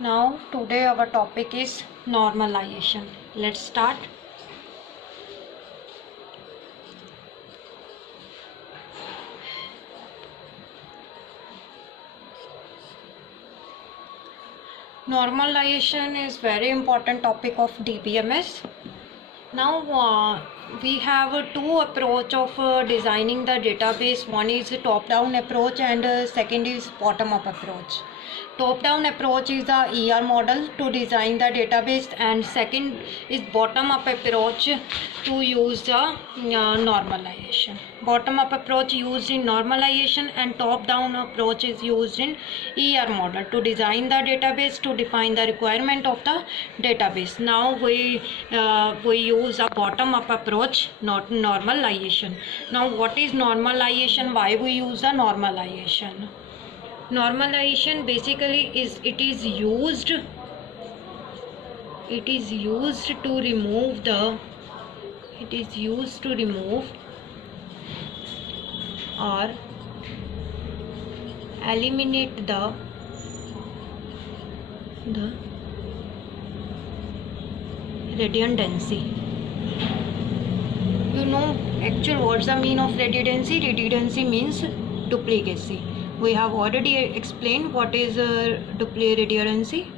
Now today our topic is normalization. Let's start. Normalization is very important topic of DBMS. Now we have two approach of designing the database. One is top down approach and second is bottom up approach. Top down approach is the ER model to design the database, and second is bottom up approach to use the normalization. Bottom up approach used in normalization and top down approach is used in ER model to design the database, to define the requirement of the database. Now we use a bottom up approach, not normalization. Now what is normalization? Why we use the normalization? Normalization basically it is used to remove or eliminate the redundancy. You know actual what's the mean of redundancy? Redundancy means duplicacy. We have already explained what is redundancy.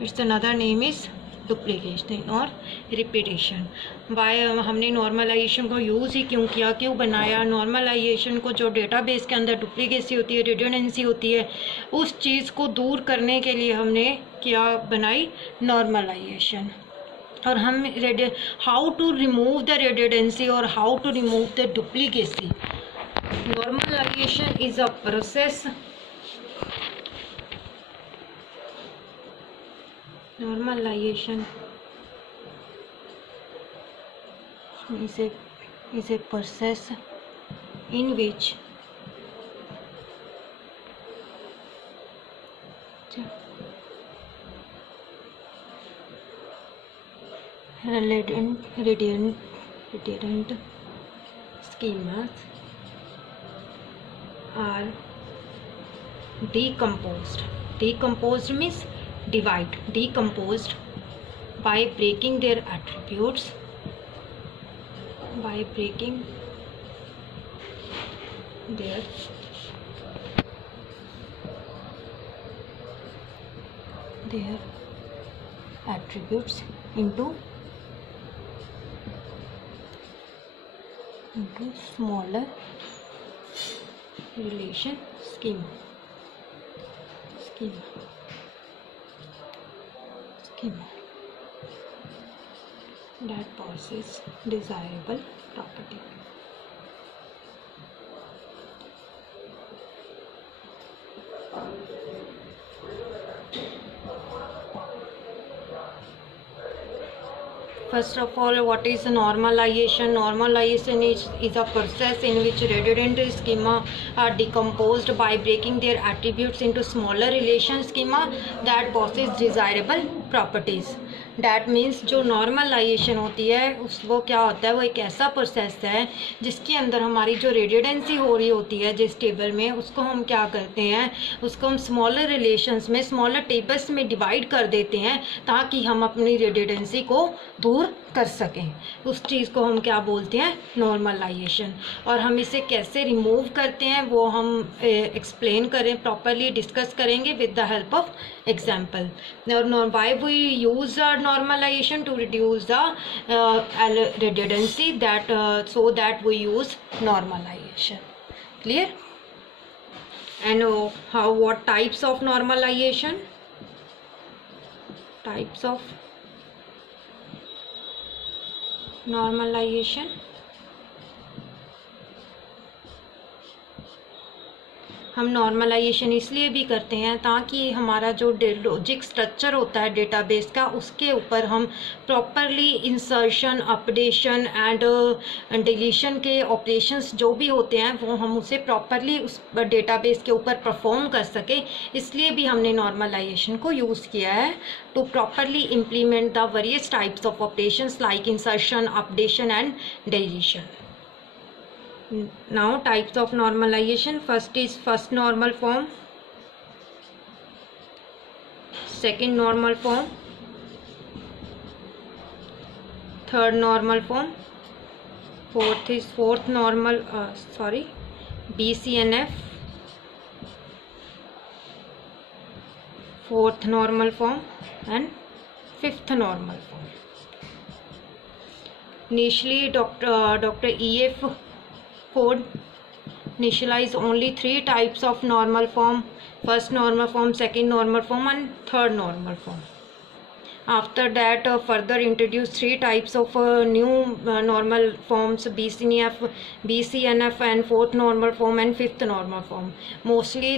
Its another name is duplication or repetition. Why हमने normalization को use ही क्यों बनाया? Normalization को जो database के अंदर duplicacy होती है, redundancy होती है, उस चीज़ को दूर करने के लिए हमने क्या बनाई? Normalization. और हम how to remove the redundancy or how to remove the duplicacy. Normalization is a process. Normalization is a process in which redundant schemas are decomposed. Decomposed means decomposed by breaking their attributes, their attributes into smaller relation schema that possess desirable property. First of all, what is normalization? Normalization is a process in which redundant schema are decomposed by breaking their attributes into smaller relation schema that possess desirable properties. That means जो normalization होती है वो क्या होता है? वो एक ऐसा प्रोसेस है जिसके अंदर हमारी जो redundancy हो रही होती है जिस टेबल में, उसको हम क्या करते हैं? उसको हम स्मॉलर रिलेशंस में, स्मॉलर टेबल्स में डिवाइड कर देते हैं ताकि हम अपनी redundancy को दूर कर सकें. उस चीज़ को हम क्या बोलते हैं? नॉर्मलाइजेशन. और हम इसे कैसे रिमूव करते हैं वो हम एक्सप्लेन करें, प्रॉपरली डिस्कस करेंगे with the help of example. Why we use normalization? To reduce the redundancy, that so that we use normalization. Clear? And what types of normalization? Types of normalization. हम normalisation इसलिए भी करते हैं ताकि हमारा जो logic structure होता है डेटाबेस का, उसके ऊपर हम properly insertion, updation and deletion के ऑपरेशंस जो भी होते हैं वो हम उसे प्रॉपरली उस डेटाबेस के ऊपर परफॉर्म कर सकें. इसलिए भी हमने नॉर्मलाइजेशन को यूज़ किया है to properly implement the various types of operations like insertion, updation and deletion. Now types of normalization. First is first normal form. second normal form, third normal form, fourth normal BCNF, fourth normal form, and fifth normal form. Initially, Dr. E.F. Ford initialized only 3 types of normal form: first normal form, second normal form, and third normal form. After that, further introduced 3 types of new normal forms: BCNF, and fourth normal form, and fifth normal form. Mostly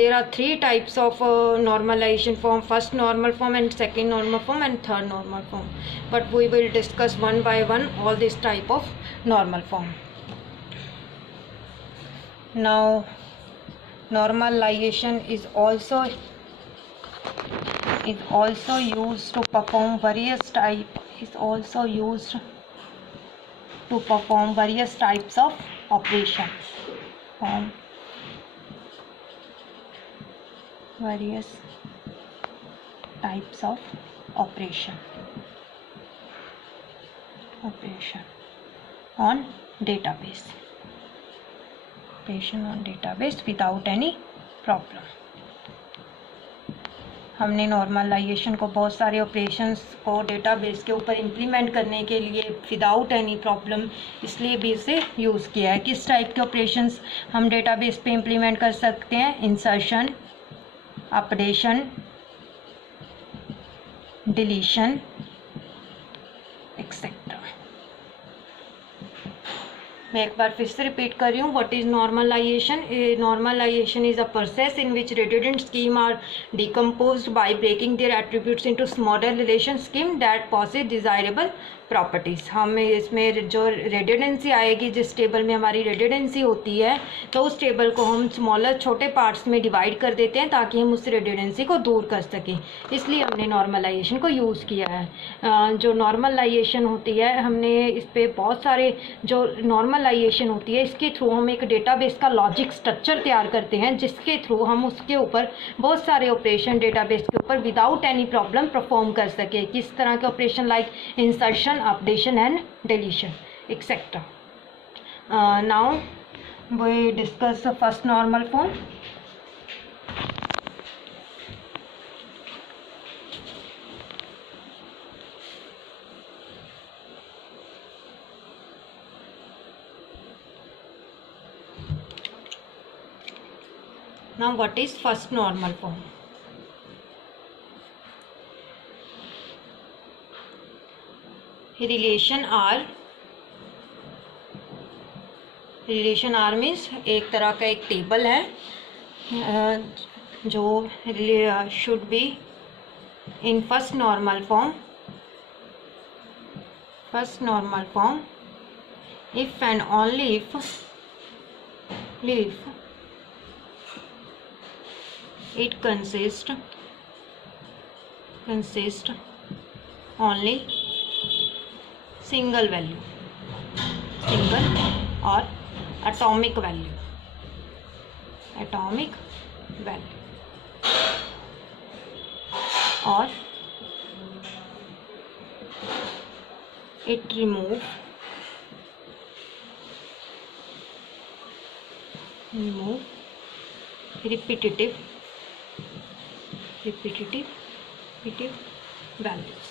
there are 3 types of normalization form: first normal form, and second normal form, and third normal form. But we will discuss one by one all this type of normal form. Now, normalization is also used to perform various types of operation. Various types of operation on database. Operation on database without any problem. हमने normalisation को बहुत सारे operations को database के ऊपर implement करने के लिए विदाउट एनी प्रॉब्लम इसलिए भी इसे यूज़ किया है. किस टाइप के ऑपरेशंस हम डेटाबेस पे इम्प्लीमेंट कर सकते हैं? Insertion, updation, deletion, etcetera. मैं एक बार फिर से रिपीट कर रही हूँ. What is normalization? Normalization is a process in which redundant scheme are decomposed by breaking their attributes into smaller relation scheme that possess desirable properties. हमें इसमें जो रेड्यूडेंसी आएगी, जिस टेबल में हमारी रेड्यूडेंसी होती है, तो उस टेबल को हम स्मॉलर छोटे पार्ट्स में डिवाइड कर देते हैं ताकि हम उस रेड्यूडेंसी को दूर कर सकें. इसलिए हमने नॉर्मलाइजेशन को यूज़ किया है. जो नॉर्मलाइजेशन होती है, हमने इस पर बहुत सारे जो नॉर्मलाइजेशन होती है, इसके थ्रू हम एक डेटाबेस का लॉजिक स्ट्रक्चर तैयार करते हैं, जिसके थ्रू हम उसके ऊपर बहुत सारे ऑपरेशन डेटाबेस के ऊपर विदाउट एनी प्रॉब्लम परफॉर्म कर सके. किस तरह के operation? Like insertion, updation and deletion, etcetera. Now we discuss the first normal form. Now, what is first normal form? Relation R means एक तरह का एक टेबल है जो should be in first normal form if and only if it consists only single or atomic value or it remove repetitive values.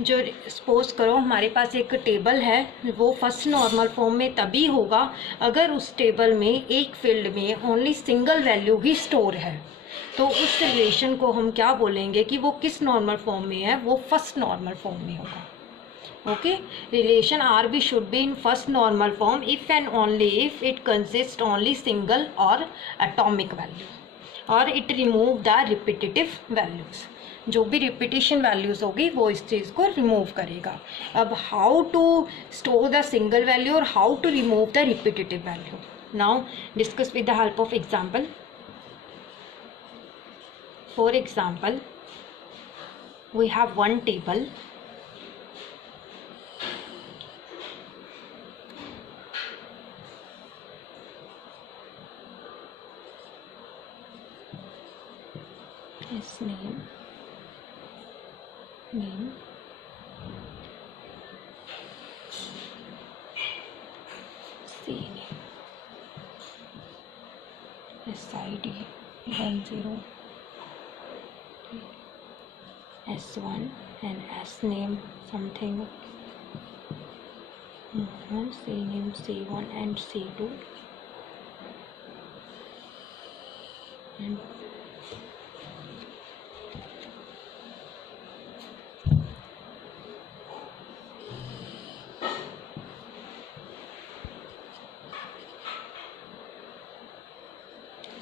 जो suppose करो हमारे पास एक टेबल है, वो फर्स्ट नॉर्मल फॉर्म में तभी होगा अगर उस टेबल में एक फील्ड में ओनली सिंगल वैल्यू ही स्टोर है. तो उस रिलेशन को हम क्या बोलेंगे कि वो किस नॉर्मल फॉर्म में है? वो फर्स्ट नॉर्मल फॉर्म में होगा. Okay. Relation R B should be in first normal form if and only if it consist only single और एटॉमिक वैल्यू और it remove the repetitive values. जो भी रिपीटिशन वैल्यूज होगी वो इस चीज़ को रिमूव करेगा. अब how to store the single value और how to remove the repetitive value, now discuss with the help of example. For example, we have one table S name, name, C name, SID 10, S1 and S name something, C name C1 and C2 and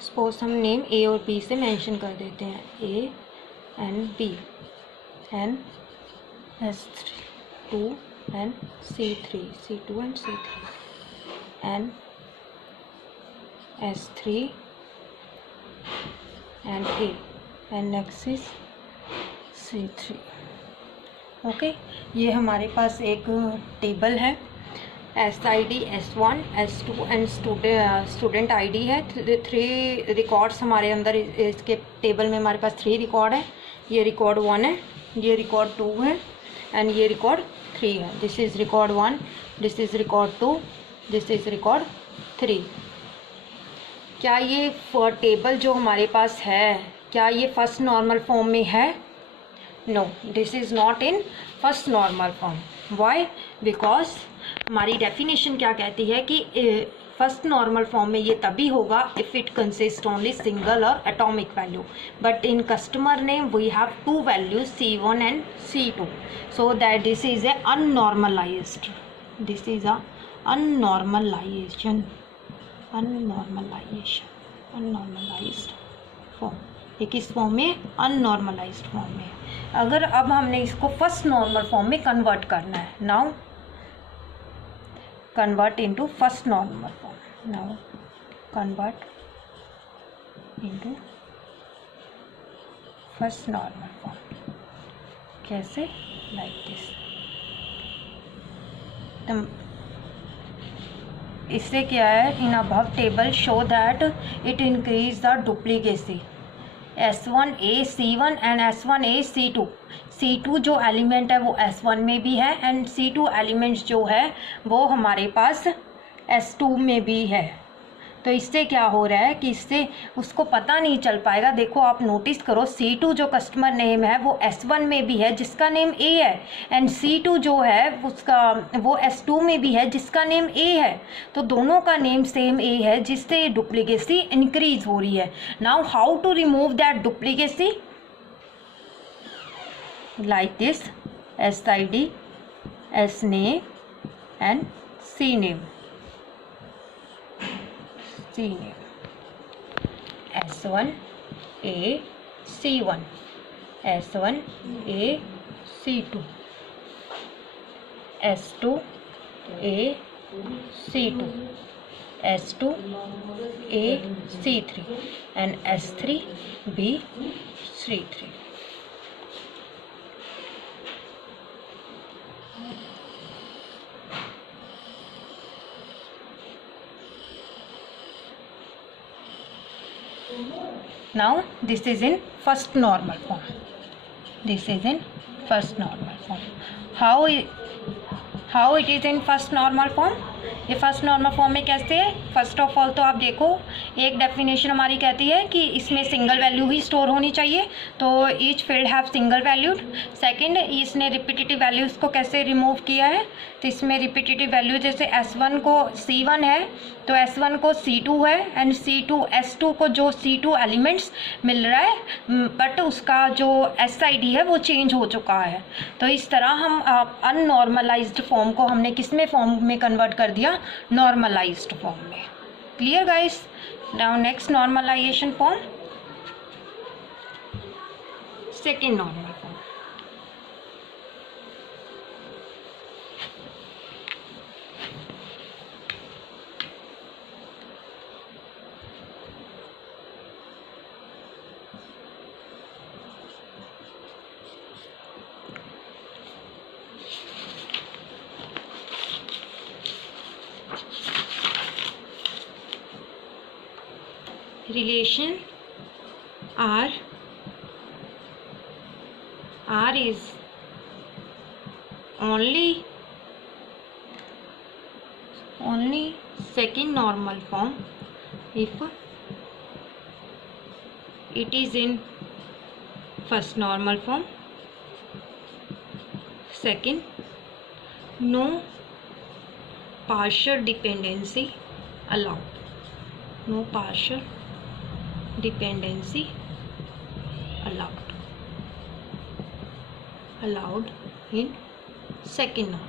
suppose हम name A और B से mention कर देते हैं, A and B and S2 and C3, C2 and C3 and S3 and A and next is C3. Okay, ये हमारे पास एक table है, SID, S1, S2 and student ID है। 3 रिकॉर्ड्स हमारे अंदर इसके टेबल में हमारे पास 3 रिकॉर्ड है। ये रिकॉर्ड 1 है, ये रिकॉर्ड 2 है एंड ये रिकॉर्ड 3 है। This is record 1, this is record 2, this is record 3। क्या ये टेबल जो हमारे पास है, क्या ये फर्स्ट नॉर्मल फॉर्म में है? No, this is not in first normal form. Why? Because हमारी डेफिनेशन क्या कहती है कि फर्स्ट नॉर्मल फॉर्म में ये तभी होगा if it consist only single और atomic value, but in customer name we have 2 values C1 and C2, so that this is a unnormalized, this is a unnormalization, unnormalized form. ये किस form में? अननॉर्मलाइज्ड form में। अगर अब हमने इसको first normal form में कन्वर्ट करना है, now convert into first normal form. Now convert into first normal form. कैसे? Like this. तो इससे क्या है? In above table show that it increase the duplicacy. S1A C1 and S1A C2. C2 जो element है वो S1 में भी है एंड C2 एलिमेंट्स जो है वो हमारे पास S2 में भी है। तो इससे क्या हो रहा है कि इससे उसको पता नहीं चल पाएगा। देखो आप नोटिस करो, C2 जो कस्टमर नेम है वो S1 में भी है जिसका नेम A है, एंड C2 जो है उसका वो S2 में भी है जिसका नेम A है। तो दोनों का नेम सेम A है जिससे डुप्लीकेसी इंक्रीज हो रही है। Now how to remove that duplicacy? Like this, SID, S name and C name, C name, S1 A C1, S1 A C2, S2 A C2, S2 A C3 and S3 B C3. Now this is in first normal form. This is in first normal form. How it is in first normal form? ये first normal form में कैसे है? First of all तो आप देखो, एक definition हमारी कहती है कि इसमें सिंगल वैल्यू ही स्टोर होनी चाहिए, तो each field have single valued. Second, इसने रिपीटेटिव वैल्यूज़ को कैसे रिमूव किया है? तो इसमें रिपीटेटिव वैल्यू जैसे S1 को C1 है तो S1 को C2 है एंड C2 S2 को जो C2 एलिमेंट्स मिल रहा है बट उसका जो SID है वो चेंज हो चुका है। तो इस तरह हम अननॉर्मलाइज्ड फॉर्म को हमने किस में फॉर्म में कन्वर्ट कर दिया? नॉर्मलाइज्ड फॉर्म में। Clear guys? Now next normalization form, second normal form. Relation are R is only second normal form if it is in first normal form. Second, no partial dependency allowed. No partial dependency allowed in second normal.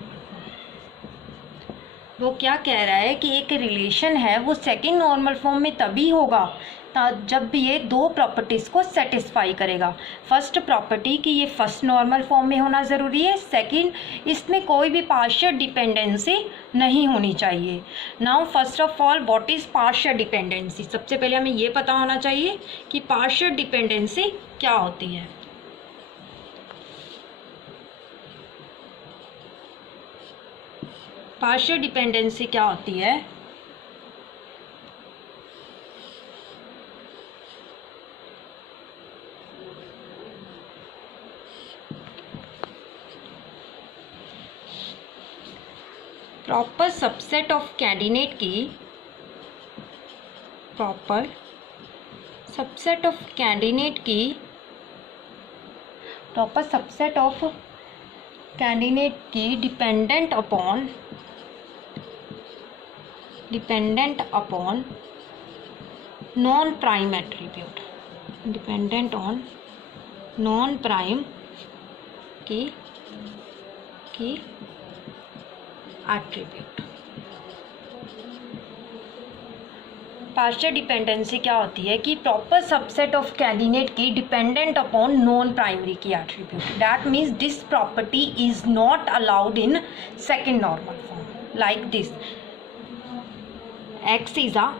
वो क्या कह रहा है कि एक relation है वो second normal form में तभी होगा जब ये दो प्रॉपर्टीज़ को सेटिस्फाई करेगा. फर्स्ट प्रॉपर्टी कि ये फर्स्ट नॉर्मल फॉर्म में होना ज़रूरी है. सेकंड, इसमें कोई भी पार्शियल डिपेंडेंसी नहीं होनी चाहिए. Now first of all what is partial dependency. सबसे पहले हमें ये पता होना चाहिए कि पार्शियल डिपेंडेंसी क्या होती है. पार्शियल डिपेंडेंसी क्या होती है? प्रॉपर सबसेट ऑफ कैंडिडेट की dependent upon non prime attribute. Dependent on non prime की एट्रीब्यूट. पार्शियल डिपेंडेंसी क्या होती है कि प्रॉपर सबसेट ऑफ कैंडिडेट की डिपेंडेंट अपॉन नॉन प्राइमरी की attribute. That means this property is not allowed in second normal form. Like this, X is a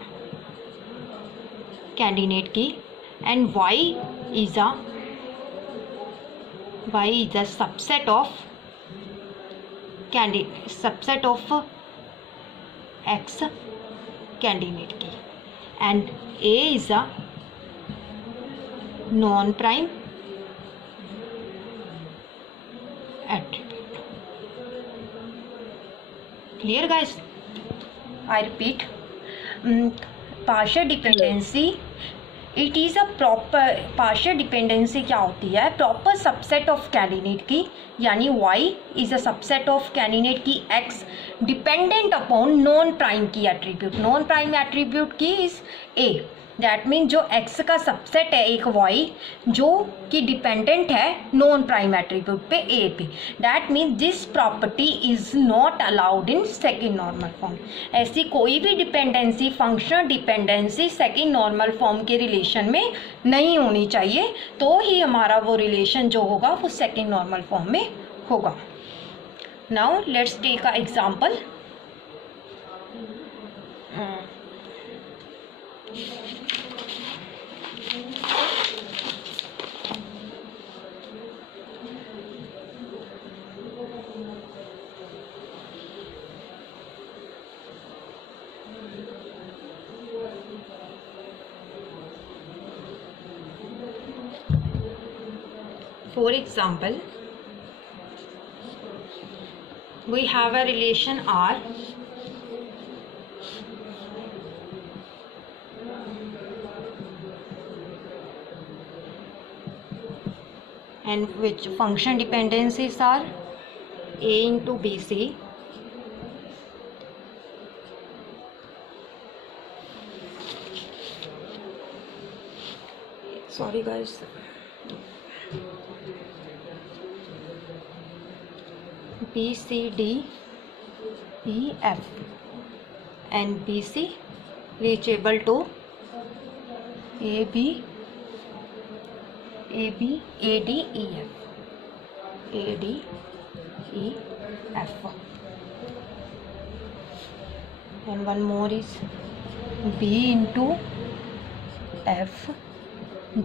candidate key and Y is a subset of X candidate key, and A is a non-prime attribute. Clear guys? I repeat. Partial dependency, it is a proper partial dependency क्या होती है? Proper subset of candidate की, यानी y is a subset of candidate की x dependent upon non prime की attribute. Non prime attribute की is a. That mean जो x का सबसेट है एक y जो कि डिपेंडेंट है नॉन प्राइम एट्रीब्यूट पे a पे. That mean this property is not allowed in second normal form. ऐसी कोई भी dependency, functional dependency second normal form के रिलेशन में नहीं होनी चाहिए, तो ही हमारा वो रिलेशन जो होगा वो सेकेंड नॉर्मल फॉर्म में होगा. Now let's take a example. For example, we have a relation R and which function dependencies are A into BC, sorry guys, B, C, D, E, F and BC reachable to AB, AD, EF, AD, EF, and one more is B into F,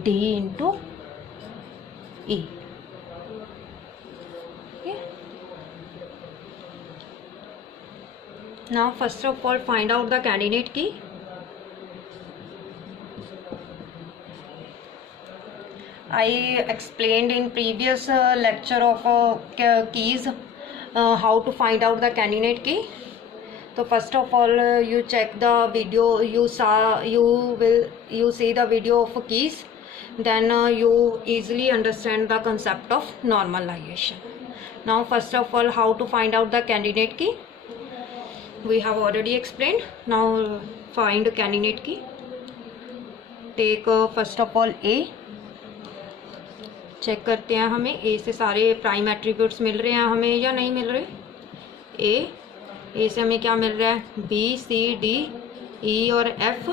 D into E. Now first of all find out the candidate key. I explained in previous lecture of keys how to find out the candidate key. So first of all you check the video, you see the video of keys, then you easily understand the concept of normalization. Now first of all, how to find out the candidate key we have already explained. Now find candidate key. Take first of all A. Check करते हैं हमें ए से सारे prime attributes मिल रहे हैं हमें या नहीं मिल रहे. ए से हमें क्या मिल रहा है, बी सी डी ई और F,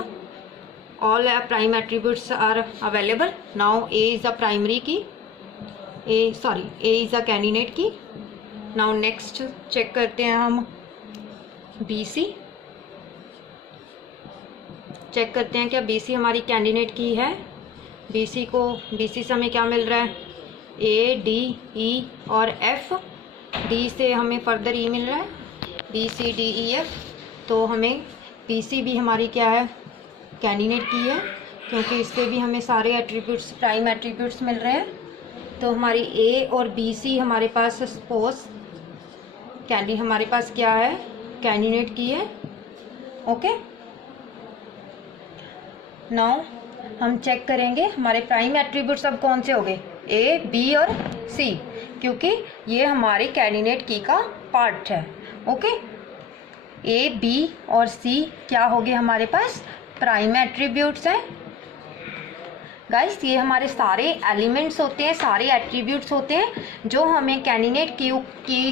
all prime attributes are available. Now A is the primary key, A is the candidate key. Now next check करते हैं हम बी सी. चेक करते हैं क्या बी सी हमारी कैंडिडेट की है. बी सी से हमें क्या मिल रहा है, ए डी ई और एफ. डी से हमें फर्दर ई मिल रहा है, B C D E F. तो हमें बी सी भी हमारी क्या है, कैंडिडेट की है, क्योंकि इससे भी हमें सारे एट्रीब्यूट्स प्राइम एट्रीब्यूट्स मिल रहे हैं. तो हमारी ए और बी सी हमारे पास सपोज हमारे पास क्या है, कैंडिडेट की है. ओके. नाउ हम चेक करेंगे हमारे प्राइम एट्रीब्यूट्स अब कौन से हो गए, ए बी और सी, क्योंकि ये हमारे कैंडिडेट की का पार्ट है. ओके. ए बी और सी क्या हो गए हमारे पास, प्राइम एट्रीब्यूट्स हैं. गाइस ये हमारे सारे एलिमेंट्स होते हैं, सारे एट्रीब्यूट्स होते हैं जो हमें कैंडिडेट की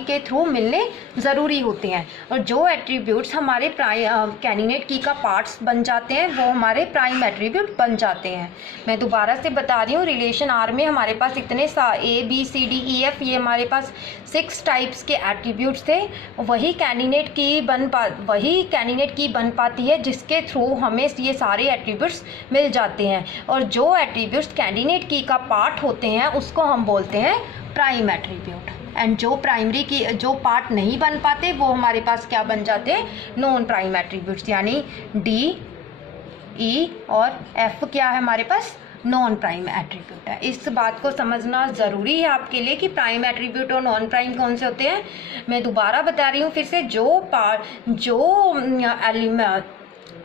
के थ्रू मिलने ज़रूरी होते हैं. और जो एट्रीब्यूट्स हमारे कैंडिडेट की का पार्ट्स बन जाते हैं वो हमारे प्राइम एट्रीब्यूट बन जाते हैं. मैं दोबारा से बता रही हूँ, रिलेशन आर में हमारे पास इतने A B C D E F, ये हमारे पास 6 टाइप्स के एट्रीब्यूट्स थे. वही कैंडिडेट की बन पाती है जिसके थ्रू हमें ये सारे एट्रीब्यूट्स मिल जाते हैं. और जो एट्रीब्यूट्स कैंडिडेट की का पार्ट होते हैं उसको हम बोलते हैं प्राइम एट्रीब्यूट. एंड जो पार्ट नहीं बन पाते वो हमारे पास क्या बन जाते हैं, नॉन प्राइम एट्रीब्यूट्स. यानी डी ई और एफ क्या है हमारे पास, नॉन प्राइम एट्रीब्यूट है. इस बात को समझना ज़रूरी है आपके लिए कि प्राइम एट्रीब्यूट और नॉन प्राइम कौन से होते हैं. मैं दोबारा बता रही हूँ फिर से,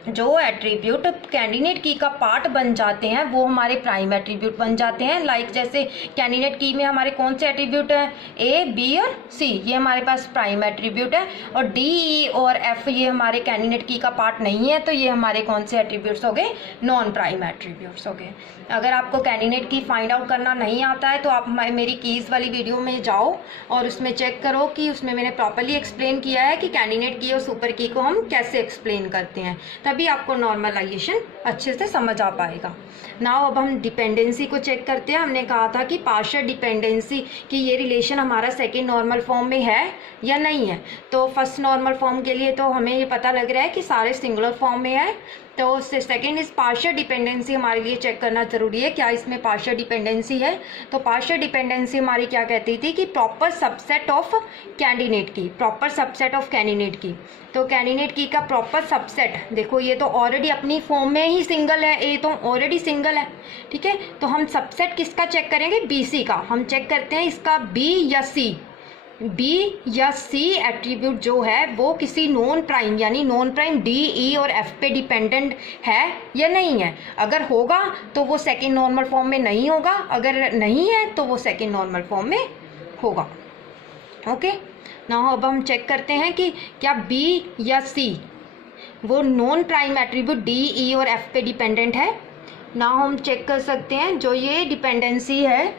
जो एट्रीब्यूट कैंडिडेट की का पार्ट बन जाते हैं वो हमारे प्राइम एट्रीब्यूट बन जाते हैं. लाइक जैसे कैंडिडेट की में हमारे कौन से एट्रीब्यूट हैं, ए बी और सी, ये हमारे पास प्राइम एट्रीब्यूट है. और डी ई और एफ ये हमारे कैंडिडेट की का पार्ट नहीं है, तो ये हमारे कौन से एट्रीब्यूट्स हो गए, नॉन प्राइम एट्रीब्यूट्स हो गए. अगर आपको कैंडिडेट की फाइंड आउट करना नहीं आता है तो आप मेरी कीज़ वाली वीडियो में जाओ और उसमें चेक करो कि उसमें मैंने प्रॉपर्ली एक्सप्लेन किया है कि कैंडिडेट की और सुपर की को हम कैसे एक्सप्लेन करते हैं, तभी आपको नॉर्मलाइजेशन अच्छे से समझ आ पाएगा. नाउ अब हम डिपेंडेंसी को चेक करते हैं. हमने कहा था कि पार्शियल डिपेंडेंसी कि ये रिलेशन हमारा सेकेंड नॉर्मल फॉर्म में है या नहीं है. तो फर्स्ट नॉर्मल फॉर्म के लिए तो हमें ये पता लग रहा है कि सारे सिंगुलर फॉर्म में है. तो सेकेंड इस पार्शियल डिपेंडेंसी हमारे लिए चेक करना ज़रूरी है, क्या इसमें पार्शियल डिपेंडेंसी है. तो पार्शियल डिपेंडेंसी हमारी क्या कहती थी कि प्रॉपर सबसेट ऑफ कैंडिडेट की, प्रॉपर सबसेट ऑफ कैंडिडेट की. तो कैंडिडेट की का प्रॉपर सबसेट, देखो ये तो ऑलरेडी अपनी फॉर्म में ही सिंगल है, ए तो ऑलरेडी सिंगल है. ठीक है, तो हम सबसेट किसका चेक करेंगे, बी सी का. हम चेक करते हैं इसका बी या सी. बी या सी एट्रीब्यूट जो है वो किसी नॉन प्राइम यानी नॉन प्राइम डी ई और एफ पे डिपेंडेंट है या नहीं है. अगर होगा तो वो सेकेंड नॉर्मल फॉर्म में नहीं होगा, अगर नहीं है तो वो सेकेंड नॉर्मल फॉर्म में होगा. ओके. नाउ अब हम चेक करते हैं कि क्या बी या सी वो non prime attribute D E और एफ पे डिपेंडेंट है. नाउ हम चेक कर सकते हैं जो ये डिपेंडेंसी है,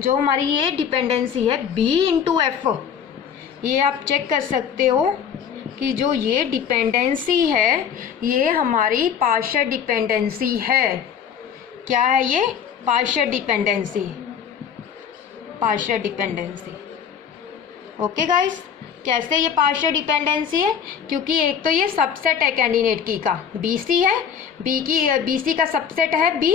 जो हमारी ये डिपेंडेंसी है B इंटू एफ, ये आप चेक कर सकते हो कि जो ये डिपेंडेंसी है ये हमारी पार्शियल डिपेंडेंसी है. क्या है ये, पार्शियल डिपेंडेंसी. ओके गाइस, कैसे ये पार्शियल डिपेंडेंसी है, क्योंकि एक तो ये सबसेट है कैंडिडेट की का, BC है, BC का सबसेट है B.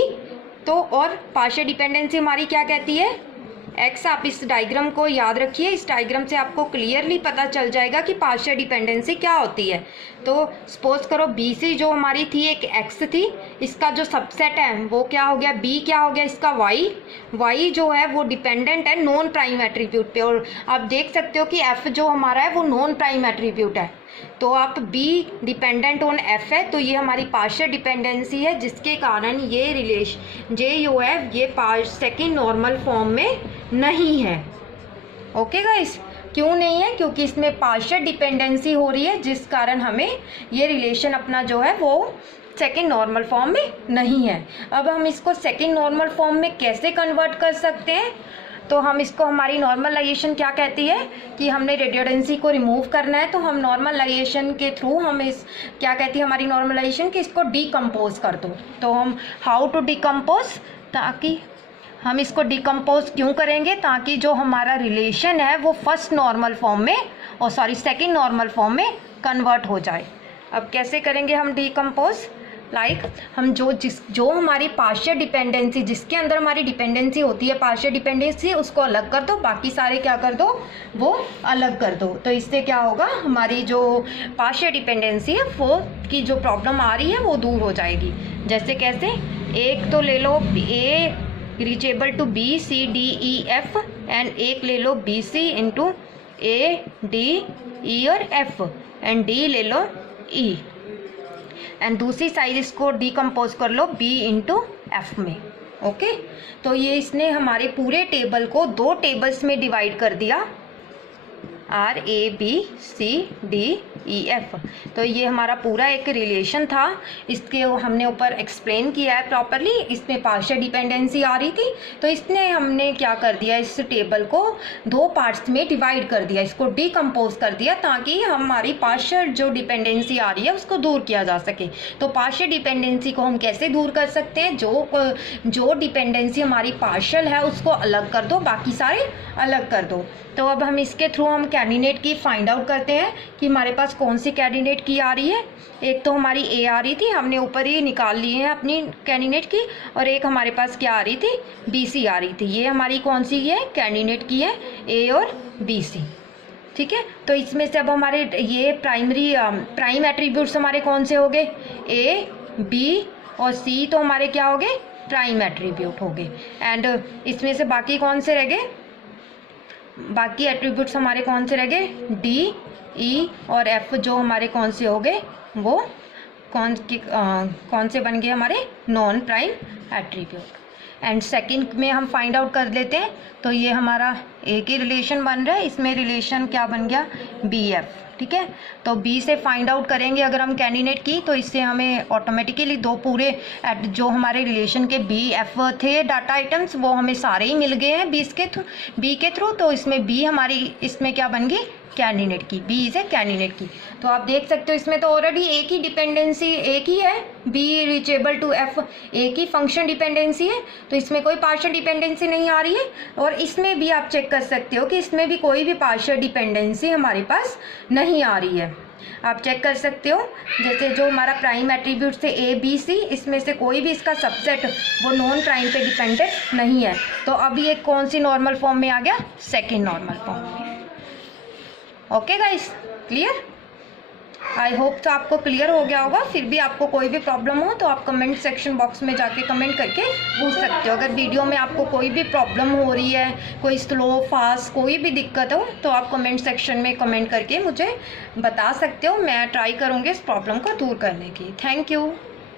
तो और पार्शियल डिपेंडेंसी हमारी क्या कहती है, एक्स, आप इस डायग्राम को याद रखिए। इस डायग्राम से आपको क्लियरली पता चल जाएगा कि पार्शियल डिपेंडेंसी क्या होती है। तो सपोज करो बी सी जो हमारी थी एक एक्स थी, इसका जो सबसेट है वो क्या हो गया, बी क्या हो गया इसका वाई। वाई जो है वो डिपेंडेंट है नॉन प्राइम एट्रीब्यूट पे, और आप देख सकते हो कि एफ जो हमारा है वो नॉन प्राइम एट्रीब्यूट है। तो आप बी डिपेंडेंट ऑन एफ है, तो ये हमारी पार्शियल डिपेंडेंसी है, जिसके कारण ये रिलेशन जे जो है ये सेकंड नॉर्मल फॉर्म में नहीं है। ओके गाइस, क्यों नहीं है? क्योंकि इसमें पार्शियल डिपेंडेंसी हो रही है, जिस कारण हमें ये रिलेशन अपना जो है वो सेकंड नॉर्मल फॉर्म में नहीं है। अब हम इसको सेकंड नॉर्मल फॉर्म में कैसे कन्वर्ट कर सकते हैं? तो हम इसको, हमारी नॉर्मलाइजेशन क्या कहती है कि हमने रिडंडेंसी को रिमूव करना है, तो हम नॉर्मलाइजेशन के थ्रू हम इस क्या कहती है हमारी नॉर्मलाइजेशन कि इसको डीकम्पोज कर दो। तो हम हाउ टू डीकम्पोज, ताकि हम इसको डीकम्पोज क्यों करेंगे, ताकि जो हमारा रिलेशन है वो फर्स्ट नॉर्मल फॉर्म में और सेकंड नॉर्मल फॉर्म में कन्वर्ट हो जाए। अब कैसे करेंगे हम डीकम्पोज? हम जो हमारी पार्शियल डिपेंडेंसी, जिसके अंदर हमारी डिपेंडेंसी होती है पार्शियल डिपेंडेंसी, उसको अलग कर दो, बाकी सारे क्या कर दो, वो अलग कर दो। तो इससे क्या होगा, हमारी जो पार्शियल डिपेंडेंसी है वो की जो प्रॉब्लम आ रही है वो दूर हो जाएगी। जैसे कैसे, एक तो ले लो A reachable to B C D E F, and एक ले लो B C into A D E और एफ, एंड डी ले लो ई, एंड दूसरी साइड इसको डीकम्पोज कर लो बी इंटू एफ में। ओके, तो ये इसने हमारे पूरे टेबल को दो टेबल्स में डिवाइड कर दिया, R A B C D E F. तो ये हमारा पूरा एक रिलेशन था, इसके हमने ऊपर एक्सप्लेन किया है प्रॉपरली। इसमें पार्शियल डिपेंडेंसी आ रही थी, तो इसने हमने क्या कर दिया, इस टेबल को दो पार्ट्स में डिवाइड कर दिया, इसको डीकम्पोज कर दिया, ताकि हमारी पार्शियल जो डिपेंडेंसी आ रही है उसको दूर किया जा सके। तो पार्शियल डिपेंडेंसी को हम कैसे दूर कर सकते हैं? जो डिपेंडेंसी हमारी पार्शियल है उसको अलग कर दो, बाकी सारे अलग कर दो। तो अब हम इसके थ्रू हम कैंडिडेट की फाइंड आउट करते हैं कि हमारे पास कौन सी कैंडिडेट की आ रही है। एक तो हमारी ए आ रही थी, हमने ऊपर ही निकाल ली है अपनी कैंडिडेट की, और एक हमारे पास क्या आ रही थी, बी सी आ रही थी। ये हमारी कौन सी है, कैंडिडेट की है, ए और बी सी। ठीक है, तो इसमें से अब हमारे ये प्राइम एट्रीब्यूट्स हमारे कौन से हो गए, ए बी और सी, तो हमारे क्या हो गए, प्राइम एट्रीब्यूट हो गए। एंड इसमें से बाकी कौन से रह गए, बाकी एट्रीब्यूट्स हमारे कौन से रह गए, डी ई और एफ, जो हमारे कौन से हो गए, वो कौन से बन गए, हमारे non prime attribute. And second में हम फाइंड आउट कर लेते हैं, तो ये हमारा एक ही रिलेशन बन रहा है, इसमें रिलेशन क्या बन गया, बी एफ। ठीक है, तो बी से फाइंड आउट करेंगे अगर हम कैंडिडेट की, तो इससे हमें ऑटोमेटिकली दो पूरे जो हमारे रिलेशन के बी एफ थे डाटा आइटम्स, वो हमें सारे ही मिल गए हैं बी के थ्रू। तो इसमें बी हमारी इसमें क्या बन गई, कैंडिडेट की, बी इज ए कैंडिडेट की। तो आप देख सकते हो इसमें तो ऑलरेडी एक ही डिपेंडेंसी, एक ही है, बी रीचेबल टू एफ, एक ही फंक्शन डिपेंडेंसी है, तो इसमें कोई पार्शियल डिपेंडेंसी नहीं आ रही है। और इसमें भी आप चेक कर सकते हो कि इसमें भी कोई भी पार्शियल डिपेंडेंसी हमारे पास नहीं आ रही है। आप चेक कर सकते हो, जैसे जो हमारा प्राइम एट्रीब्यूट से ए बी सी, इसमें से कोई भी इसका सबसेट वो नॉन प्राइम पे डिपेंडेंट नहीं है। तो अभी एक कौन सी नॉर्मल फॉर्म में आ गया, सेकेंड नॉर्मल फॉर्म में। Okay guys, clear? I hope तो आपको क्लियर हो गया होगा। फिर भी आपको कोई भी प्रॉब्लम हो तो आप कमेंट सेक्शन बॉक्स में जाके कमेंट करके पूछ सकते हो। अगर वीडियो में आपको कोई भी प्रॉब्लम हो रही है, कोई स्लो फास्ट कोई भी दिक्कत हो, तो आप कमेंट सेक्शन में कमेंट करके मुझे बता सकते हो। मैं ट्राई करूँगी इस प्रॉब्लम को दूर करने की। Thank you.